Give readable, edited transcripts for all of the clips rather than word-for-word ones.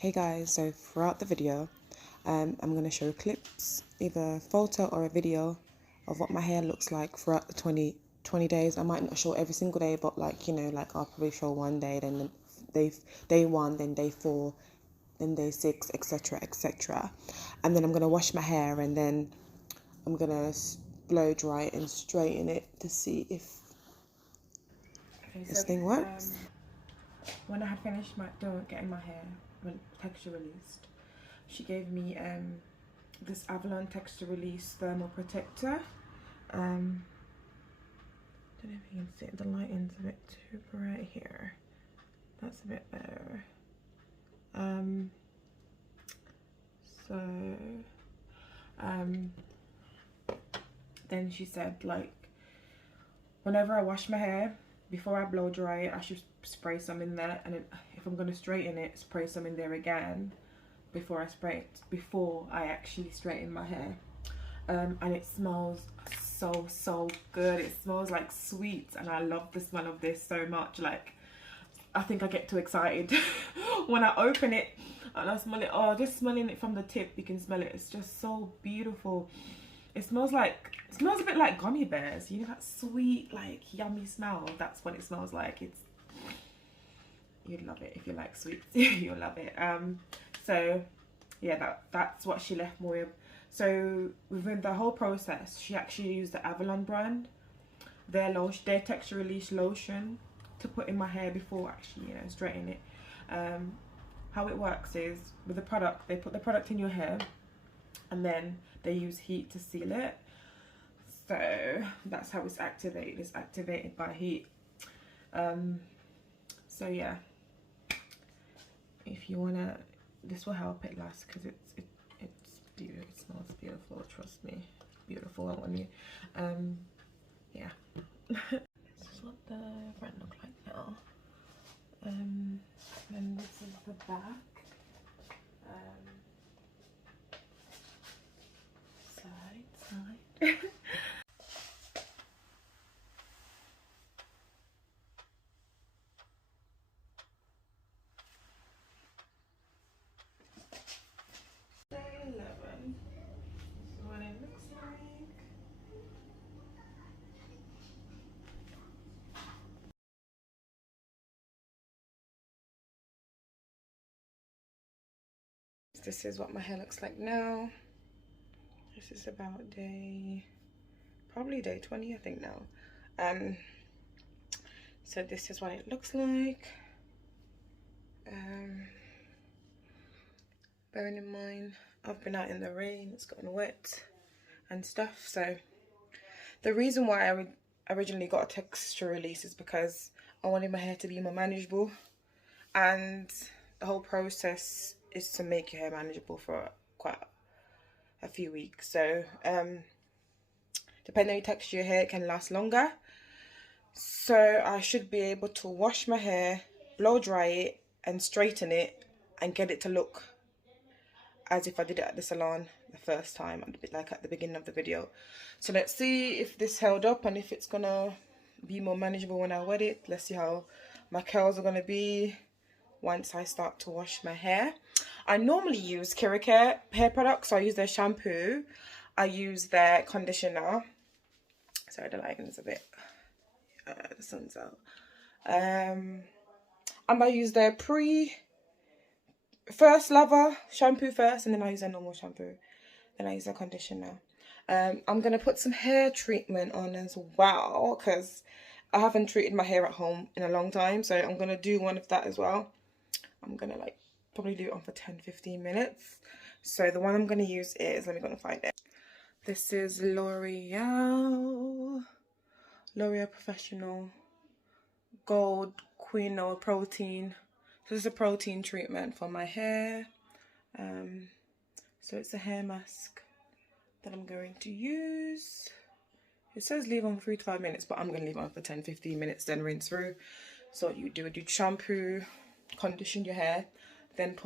Hey guys, so throughout the video, I'm going to show clips, either a photo or a video of what my hair looks like throughout the 20 days. I might not show every single day, but like, you know, like I'll probably show one day, then day one, then day four, then day six, etc, etc. And then I'm going to wash my hair and then I'm going to blow dry it and straighten it to see if this thing works. When I had finished getting my hair texture released, she gave me this Avalon texture release thermal protector. Don't know if you can see it, the lighting's a bit too bright here. That's a bit better. Then she said, like, whenever I wash my hair, before I blow dry it, I should spray some in there, and then if I'm gonna straighten it, spray some in there again before I actually straighten my hair. And it smells so good. It smells like sweets, and I love the smell of this so much. Like, I think I get too excited when I open it and I smell it. Oh, just smelling it from the tip, you can smell it. It's just so beautiful. It smells a bit like gummy bears, you know, that sweet, like, yummy smell. That's what it smells like. You'd love it if you like sweets. You'll love it. So yeah, that's what she left me with. So within the whole process, she actually used the Avalon brand, their texture release lotion, to put in my hair before actually, you know, straightening it. How it works is, with the product, they put the product in your hair and then they use heat to seal it. So that's how it's activated. It's activated by heat. So yeah, if you wanna, this will help it last, because it's beautiful. It smells beautiful, trust me. Beautiful on you. Yeah. This is what the front look like now. Then this is the back. Side. Day 11. This is what it looks like. This is what my hair looks like now. This is about probably day 20, I think now. So this is what it looks like. Bearing in mind, I've been out in the rain, it's gotten wet and stuff. So the reason why I originally got a texture release is because I wanted my hair to be more manageable, and the whole process is to make your hair manageable for quite a few weeks. So depending on your texture, your hair can last longer. So I should be able to wash my hair, blow dry it and straighten it and get it to look as if I did it at the salon the first time, like at the beginning of the video. So let's see if this held up and if it's gonna be more manageable when I wet it. Let's see how my curls are gonna be once I start to wash my hair. I normally use Care hair products. So I use their shampoo, I use their conditioner. Sorry, the lighting is a bit, the sun's out. And I use their first lather shampoo first, and then I use their normal shampoo, then I use their conditioner. I'm gonna put some hair treatment on as well, because I haven't treated my hair at home in a long time, so I'm gonna do one of that as well. I'm gonna like probably do it on for 10-15 minutes. So the one I'm gonna use is, let me go and find it. This is L'Oreal Professionnel Gold Quinoa Protein. So this is a protein treatment for my hair. So it's a hair mask that I'm going to use. It says leave on for 3 to 5 minutes, but I'm going to leave on for 10-15 minutes, then rinse through. So what you do is you shampoo, condition your hair, then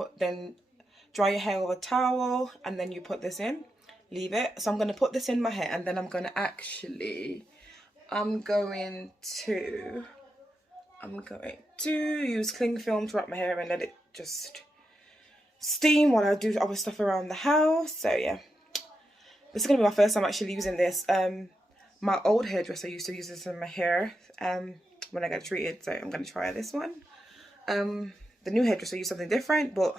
dry your hair with a towel, and then you put this in, leave it. So I'm going to put this in my hair, and then I'm going to use cling film to wrap my hair and let it just steam while I do other stuff around the house. So yeah, this is gonna be my first time actually using this. My old hairdresser used to use this in my hair when I got treated, so I'm gonna try this one. The new hairdresser used something different, but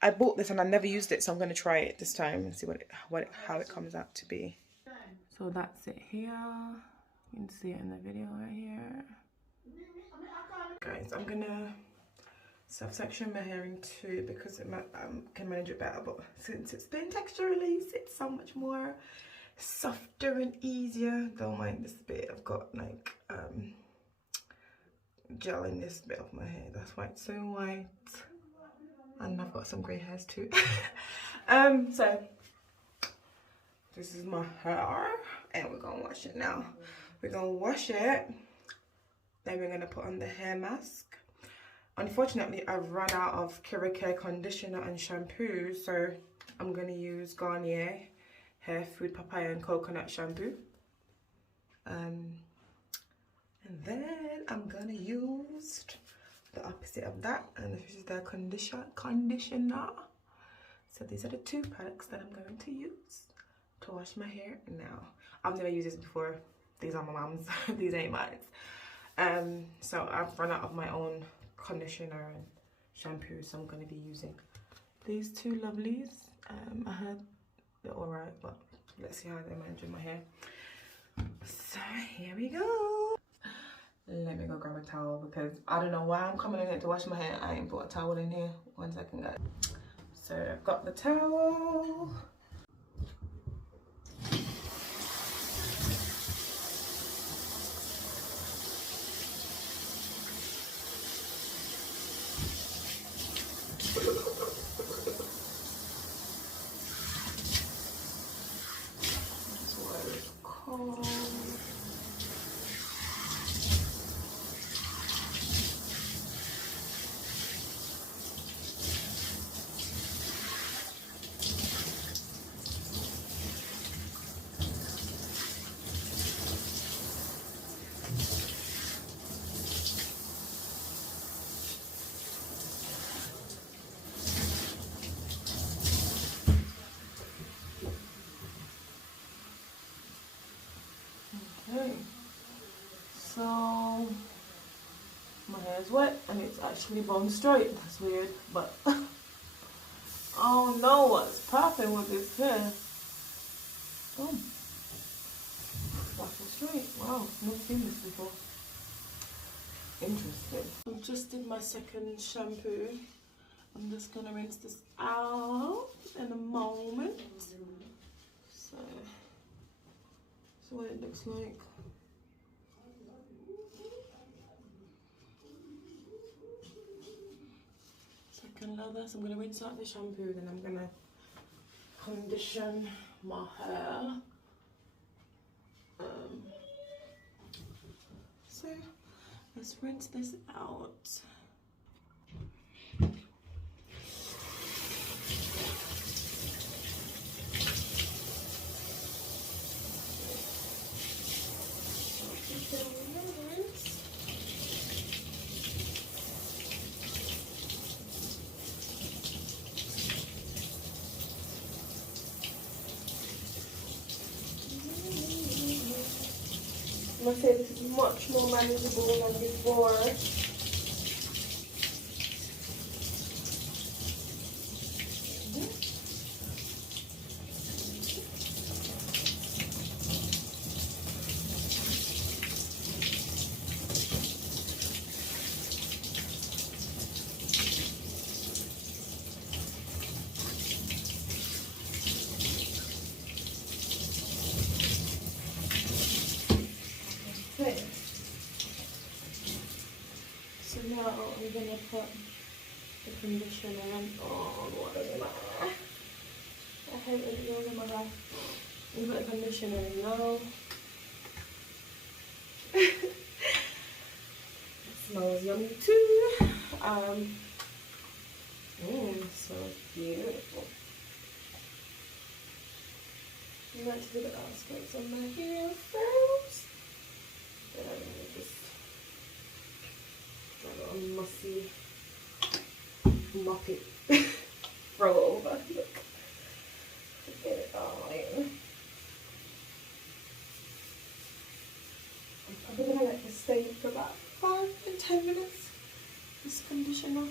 I bought this and I never used it, so I'm gonna try it this time and see how it comes out to be. So that's it here. You can see it in the video right here. Guys, I'm gonna self-section my hair in two because it might, can manage it better, but since it's been texture release, it's so much more softer and easier. Don't mind this bit, I've got like gel in this bit of my hair. That's why it's so white, and I've got some grey hairs too. So this is my hair and we're gonna wash it now. We're gonna wash it, then we're gonna put on the hair mask. Unfortunately, I've run out of Care conditioner and shampoo, so I'm gonna use Garnier hair food papaya and coconut shampoo. And then I'm gonna use the opposite of that, and this is the conditioner. So these are the two products that I'm going to use to wash my hair now. I've never used this before. These are my mom's. These ain't mine. So I've run out of my own conditioner and shampoo, so I'm going to be using these two lovelies. I heard they're alright, but let's see how they're managing my hair. So here we go. Let me go grab a towel because I don't know why I'm coming in here to wash my hair. I ain't put a towel in here. 1 second, guys. So I've got the towel. This water is cold. Okay, so my hair is wet and it's actually bone straight. That's weird, but I don't know what's popping with this hair. Oh, that's straight. Wow, never seen this before. Interesting. I just did my second shampoo. I'm just gonna rinse this out in a moment. So that's what it looks like. Second lather, so I'm gonna rinse out the shampoo, then I'm gonna condition my hair. So let's rinse this out. I must say this is much more manageable than before. Okay. So now I'm gonna put the conditioner on. Oh, what is that? I hate when it goes in my hair. I'm gonna put the conditioner in now. It smells yummy too. So beautiful. I like to do the outskirts of my hair first. Then I'm gonna just try a little mussy mop it. throw it over. Look. Get it all in. I'm probably gonna let this stay for about 5 and 10 minutes. This conditioner.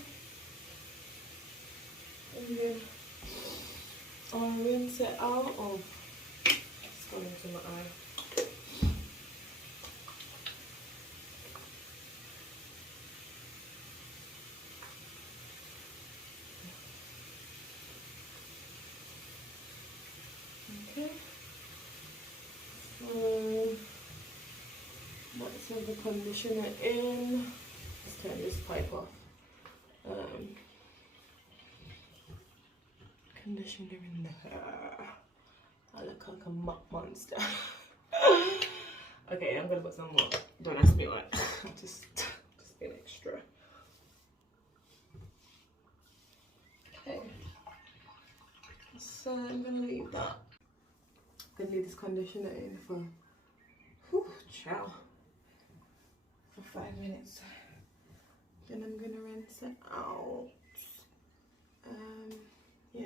And then I'll rinse it out. Oh, it's gone into my eye. Okay. So let's have the conditioner in. Let's turn this pipe off. Conditioner in the hair. I look like a mop monster. Okay, I'm gonna put some more. Don't ask me what. just being extra. Okay. So I'm gonna leave that. I'm gonna leave this conditioner in for chow. For 5 minutes. Then I'm gonna rinse it out. Yeah.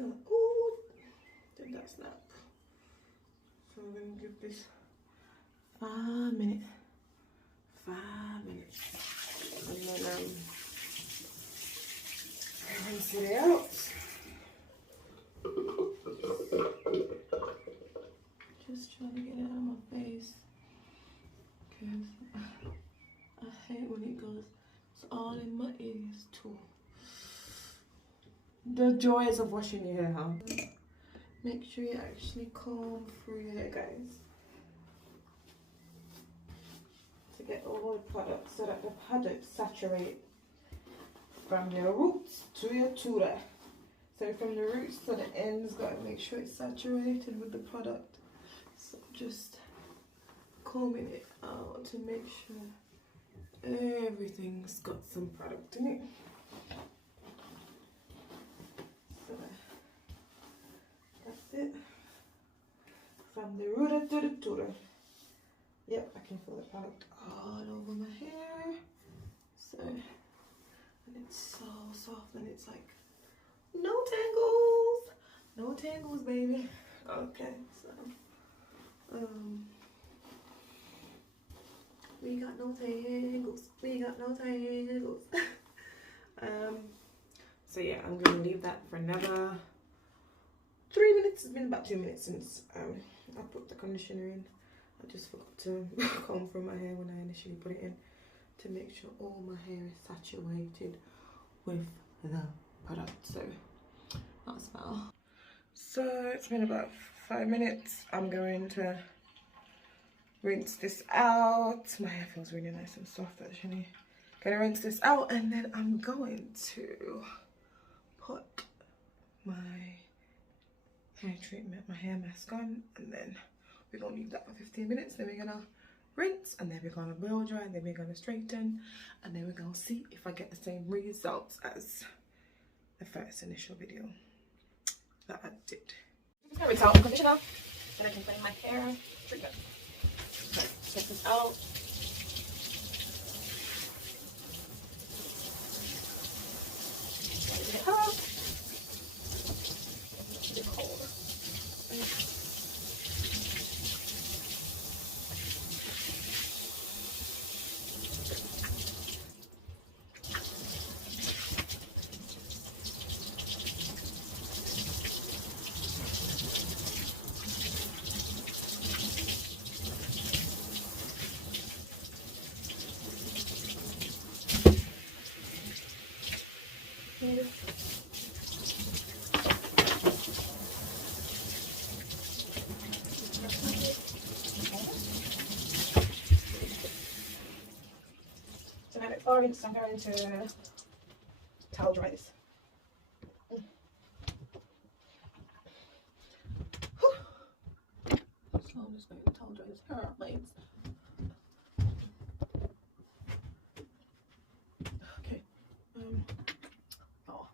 Ooh, did that snap? So I'm gonna give this 5 minutes. 5 minutes. And then rinse it out. Just trying to get it out of my face. Because I hate when it goes. It's all in my ears too. The joys of washing your hair, huh? Make sure you actually comb through your hair, guys. To get all the products so that the products saturate from your roots to your tutor. So from the roots to the ends, gotta make sure it's saturated with the product. So just combing it out to make sure everything's got some product in it. So that's it. From the rooter to the tutor. Yep, I can feel the product all over my hair. So, and it's so soft and it's like, no tangles! No tangles, baby. Okay, so, we got no tangles. We got no tangles. So yeah, I'm gonna leave that for another 3 minutes. It's been about 2 minutes since I put the conditioner in. I just forgot to comb through my hair when I initially put it in to make sure all my hair is saturated with the product. So that's about. So it's been about 5 minutes. I'm going to rinse this out. My hair feels really nice and soft actually. Gonna rinse this out and then I'm going to put my hair treatment, my hair mask on, and then we're gonna leave that for 15 minutes. Then we're gonna rinse, and then we're gonna blow dry, and then we're gonna straighten, and then we're gonna see if I get the same results as the first initial video that I did. I'm just gonna rinse out the conditioner, and I can put in my hair treatment. Take this out. Get it out. Get it cold. So now before I rinse, I'm going to towel dry this. So I'm just going to towel dry this hair out, blades. Okay. Oh,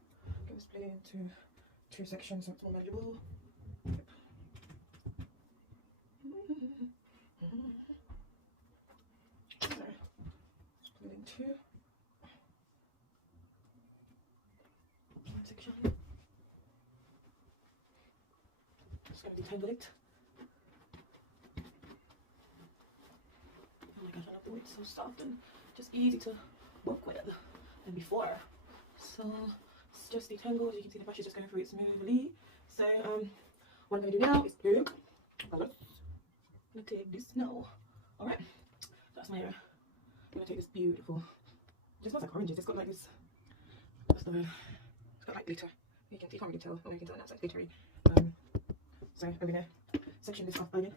I'm split it into 2 sections so it's more manageable. Split in 2. 1 section. to detangle it. Oh my gosh, I love the way it's so soft and just easy to work with than before. So it's just detangled. As you can see, the brush is just going through it smoothly. So what I'm going to do now is pick. I'm going to take this now. Alright, that's my hair. I'm going to take this beautiful. It smells like oranges. It's got like this. What's the word? It's got like glitter. You can't really tell. Oh, you can tell now it's like glittery. So I'm going to section this off again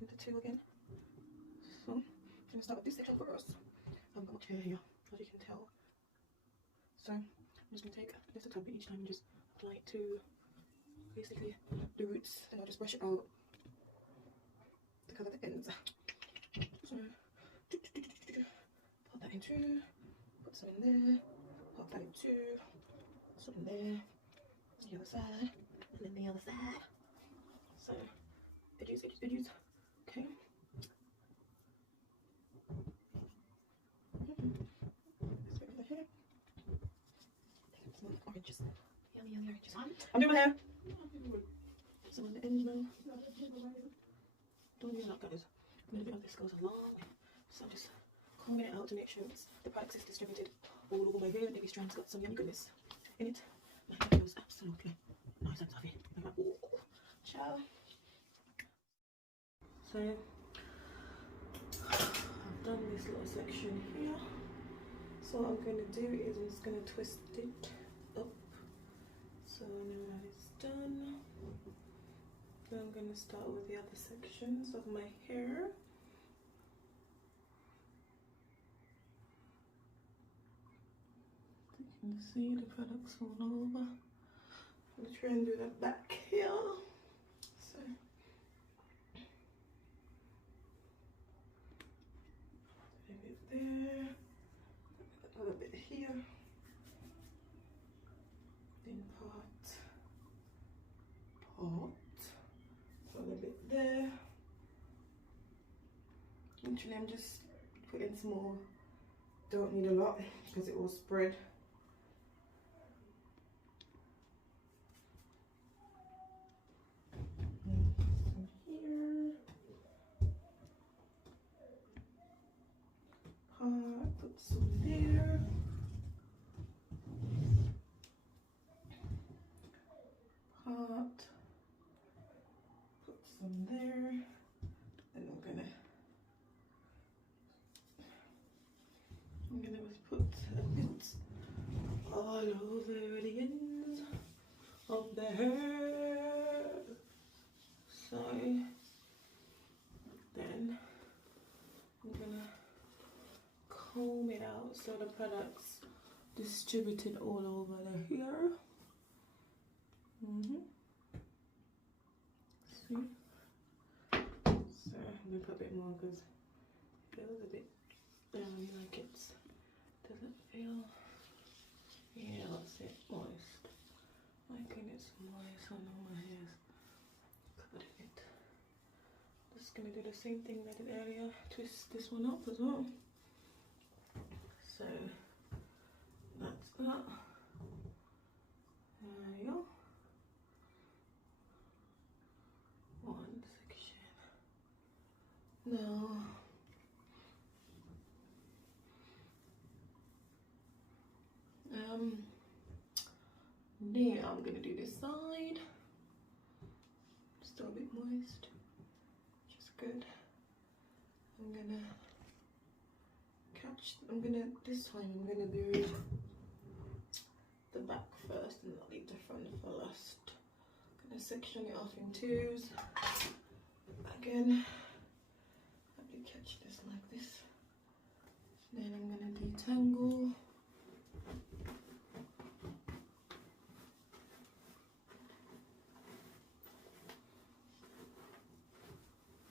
into two again. So I'm going to start with this section first. I've got much hair here, as you can tell. So I'm just going to take just a tap each time and just apply it to basically the roots. Then I'll just brush it out to cover the ends. So put that in two, put some in there, put that in two, some in there, the other side, and then the other side. So edges, edges, edges. Okay. Let's wait for the hair. It smells like oranges. Yummy, yummy oranges. I'm doing my hair. Some on the ends now. Don't use that, guys. A little bit of this goes a long way. So I'm just combing it out to make sure the product is distributed all over my hair. Every strand's got some yummy goodness in it. My hair feels absolutely nice and fluffy. I'm like, oh, ciao. So I've done this little section here. So what I'm going to do is I'm just going to twist it up. So now that it's done, then I'm going to start with the other sections of my hair. You can see the products all over. I'm going to try and do that back here. So a bit there, a little bit here, then part, a little bit there. Literally I'm just putting some more, don't need a lot because it will spread. Put some there. Put some there. And I'm gonna just put a bit all over the ends of the hair. So then I'm gonna comb it out so the product's distributed all over the hair. See? So I'm gonna put a bit more because it feels a bit like it's doesn't feel, yeah, that's it, moist. Liking it's moist. I know my hair's covered in it. Just gonna do the same thing that I did earlier, twist this one up as well. So that's that. There you go. One section. Now now I'm gonna do this side. Still a bit moist, which is good. This time I'm gonna do the back first and I'll leave the front for last. I'm gonna section it off in twos. Again, probably catch this like this. Then I'm gonna detangle.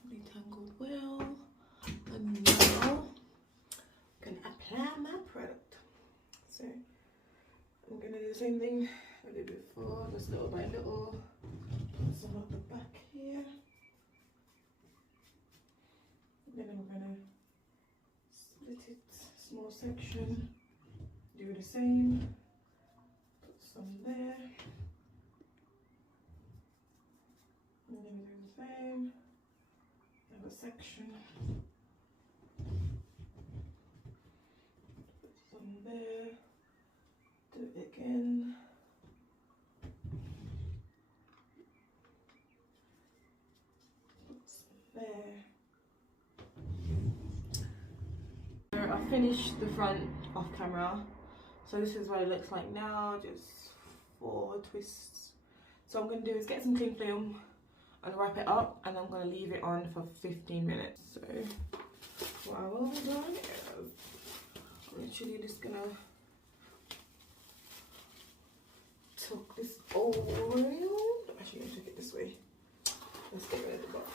Detangled well, and now I'm gonna apply my product. So I'm gonna do the same thing I did before, just little by little. Put some at the back here. Then I'm gonna split it, small section. Do the same. Put some there. And then same. Another section. Put some there. Do it again. Put some there. I finished the front off camera. So this is what it looks like now, just 4 twists. So what I'm going to do is get some cling film and wrap it up, and I'm going to leave it on for 15 minutes. So what I will do is I'm literally just going to tuck this all around. Actually, I'm going to take it this way. Let's get rid of the box,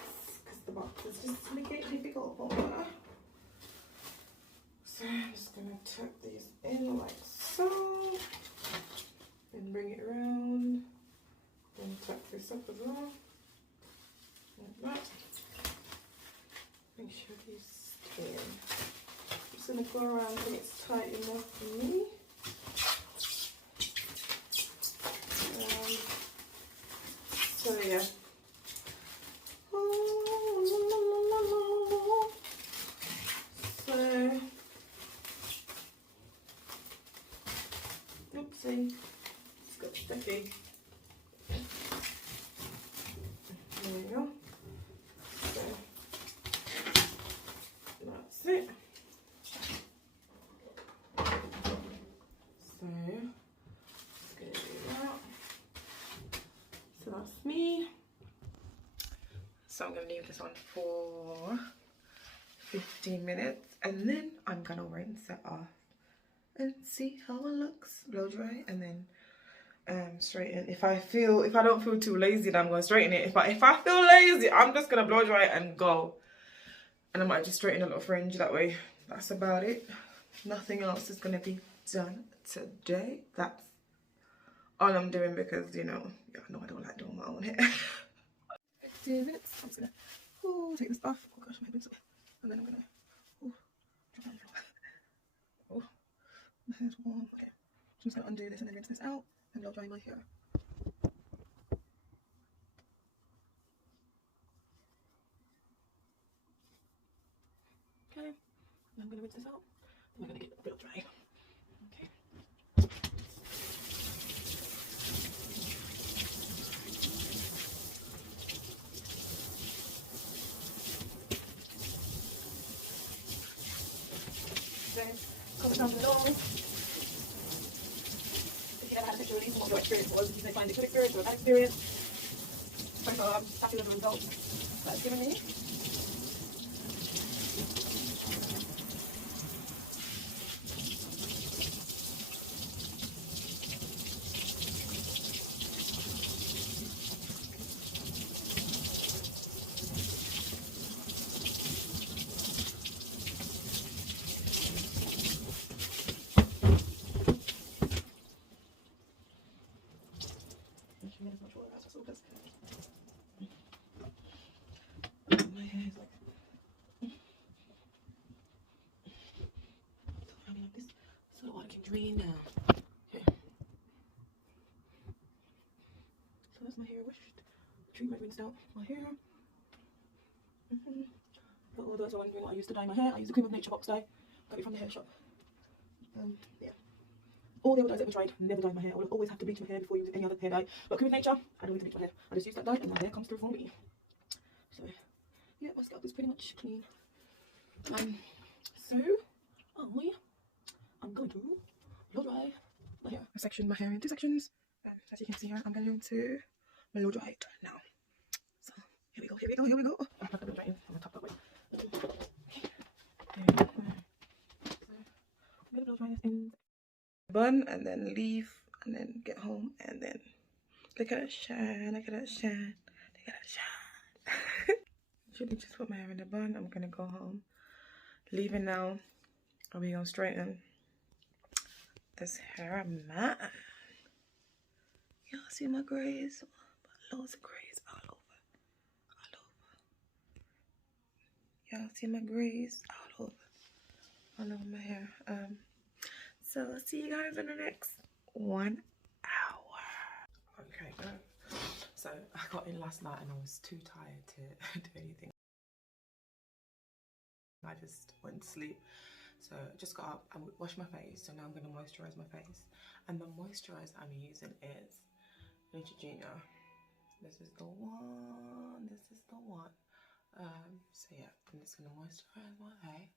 because the box is just making it difficult for me. So I'm just going to tuck these in like so, then bring it around, then tuck this up as well, like that. Make sure these stay in. I'm just going to go around and it's tight enough for me. So yeah. Oopsie, it's got sticky. There we go. So that's it. So just gonna do that. So that's me. So I'm gonna leave this on for 15 minutes, and then I'm gonna rinse it off and see how it looks. Blow dry and then straighten. If I don't feel too lazy, then I'm gonna straighten it. If I feel lazy, I'm just gonna blow dry and go. And I might just straighten a little fringe that way. That's about it. Nothing else is gonna be done today. That's all I'm doing, because you know I don't like doing my own hair. 15 minutes. I'm just gonna take this off. Oh gosh, my hair's up. And then I'm gonna drop it on the floor. Oh. My hair's warm. Okay, so I'm just going to undo this and then rinse this out and blow dry my hair. Okay, I'm going to rinse this out. Then we're going to get it blow dry. Okay. Okay, comment down below if you ever had a sexual release and what your experience was. If you find a good experience or a bad experience. So I'm happy with the results that it's given me. My hair is like this, so the water can drain down. Okay. So that's my hair washed. Treatment rinsed out my hair. For all those who are wondering what I used to dye my hair, I use the Cream of Nature box dye. Got it from the hair shop. Yeah. All the other dyes that we tried, never dyed my hair. I will always have to bleach my hair before using any other hair dye. But Cream of Nature, I don't need to bleach my hair. I just use that dye and my hair comes through for me. So yeah, my scalp is pretty much clean. So I'm going to blow dry my hair. I sectioned my hair in 2 sections. As you can see here, I'm going to blow dry it now. So here we go. I'm not going to dry it. I'm going to top that way. So I'm going to blow dry this in bun and then leave and then get home and then look at that shine, look at that shine, look at that shine. Should just put my hair in the bun. I'm gonna go home. Leaving now. Are we gonna straighten this hair of mine? Y'all see my grays? Loads of grays all over. Y'all see my grays all over my hair. So I'll see you guys in the next 1 hour. Okay, guys. So I got in last night and I was too tired to do anything. I just went to sleep. So I just got up and washed my face. So now I'm going to moisturize my face. And the moisturizer I'm using is Neutrogena. This is the one. This is the one. So yeah, I'm just going to moisturize my face.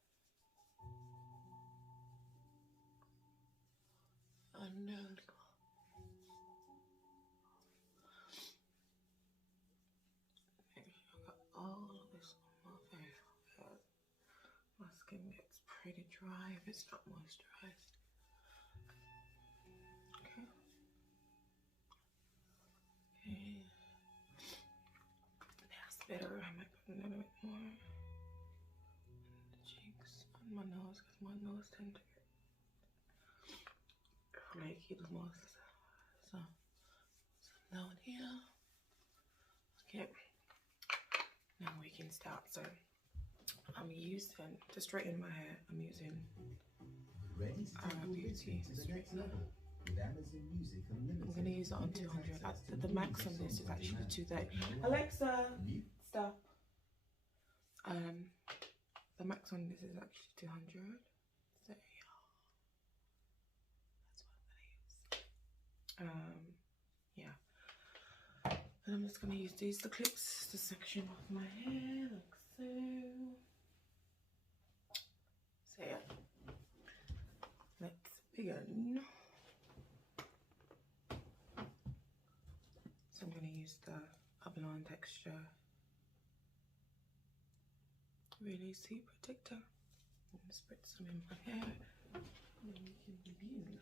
And then make sure I got all of this on my face. My skin gets pretty dry if it's not moisturized. Okay. Okay. That's better. I might put a little bit more on the cheeks, on my nose, because my nose tends to get flaky the most. So down here. Okay. Now we can start. So I'm using, to straighten my hair, I'm using Beauty straightener. I'm going to use it on 200. The max on this is actually 230. Alexa, stop. The max on this is actually 200. So yeah, that's what I'm going to use. Yeah. And I'm just going to use these, the clips, to section off my hair, like so. So yeah, let's begin. So I'm going to use the Absolut texture really sweet protector. I'm going to spread some in my hair and then we can begin.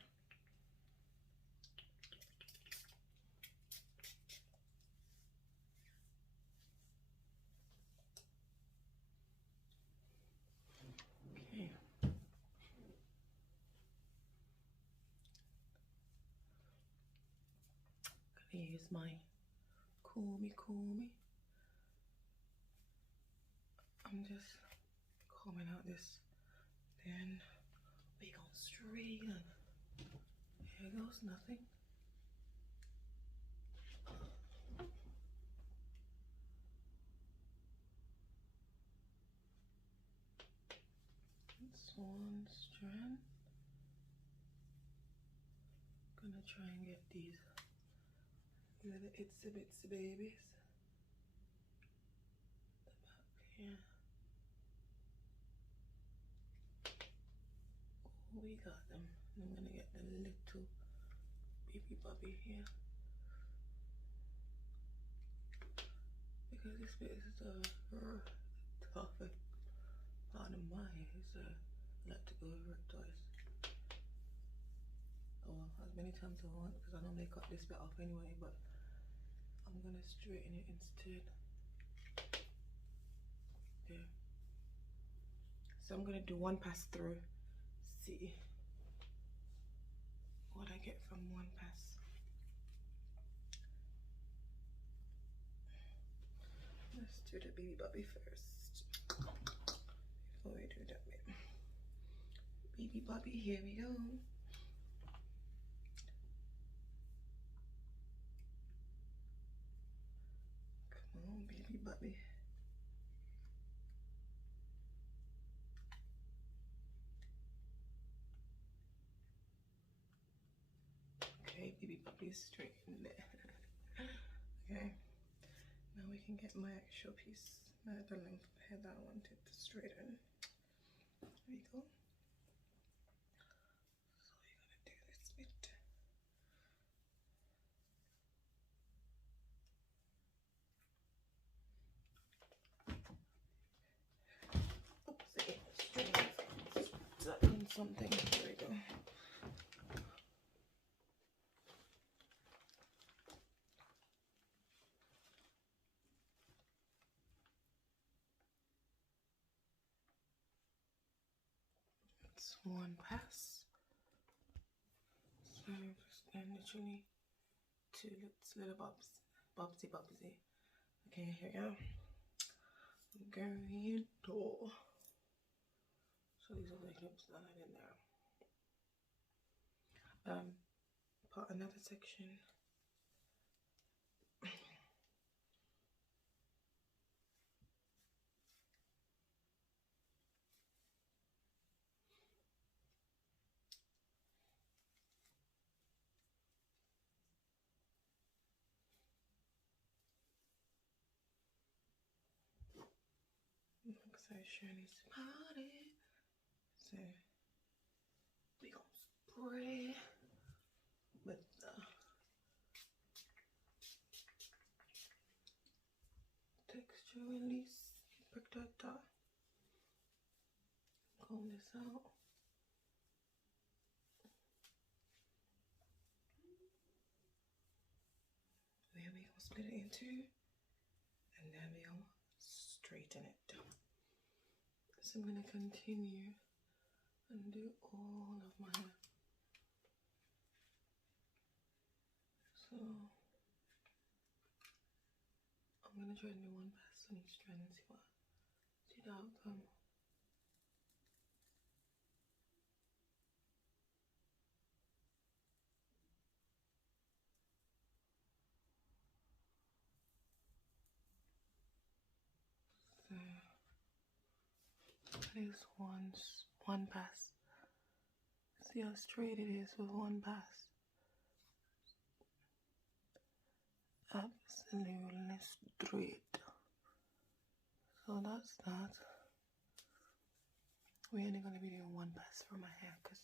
Okay. I'm going to use my Cool Me. I'm just combing out this, then we go straight in. Here goes nothing. It's one strand. Gonna try and get these little itsy bitsy babies. The back here. Oh, we got them. I'm gonna get the little baby bobby here. Because this bit is the toughest part of my hair, so I like to go over it twice. Or as many times as I want, because I normally cut this bit off anyway, but I'm gonna straighten it instead. There. So I'm gonna do one pass through, see what I get from one pass. Let's do the baby bobby first before we do that bit. Baby bobby, here we go. Come on, baby bobby. Okay, baby bobby is straight in there. Okay, now we can get my actual piece, the length of hair that I wanted to straighten. There we go. So we're gonna do this bit. Oopsie, straighten something. There we go. It's one pass. So just literally two little bobs, bobsy. Okay, here we go. I'm going to. So these are the clips that I had in there. Put another section Shirley's party. So we gonna spray with the texture release protector. Comb this out. Then we gonna split it in two, and then we gonna straighten it. So I'm gonna continue and do all of my hair. So I'm gonna try and do one pass on each strand and see the outcome. So that is one pass. See how straight it is with one pass. Absolutely straight. So that's that. We're only gonna be doing one pass for my hair because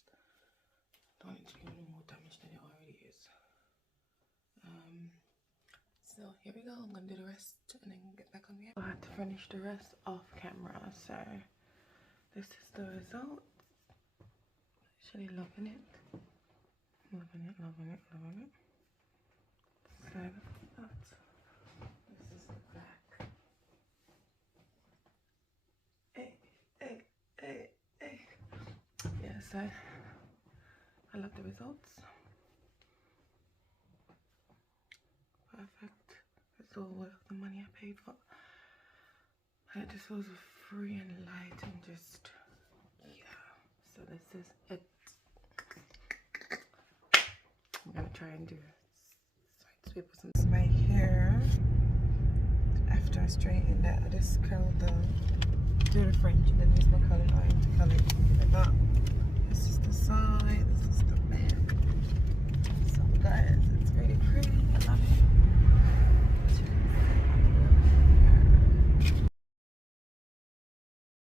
I don't need to do any more damage than it already is. So here we go. I'm gonna do the rest and then get back on the hair. I had to finish the rest off camera, so this is the result. Actually loving it. Loving it, loving it, loving it. So that's this is the back. Hey, hey, hey, hey. Yeah, so I love the results. Perfect. It's all worth the money I paid for. It just feels free and light and just, yeah. So this is it. I'm gonna try and do side sweep with some. My hair, after I straighten that, I just curl do the fringe and then use my curling iron to curl it like that. This is the side, this is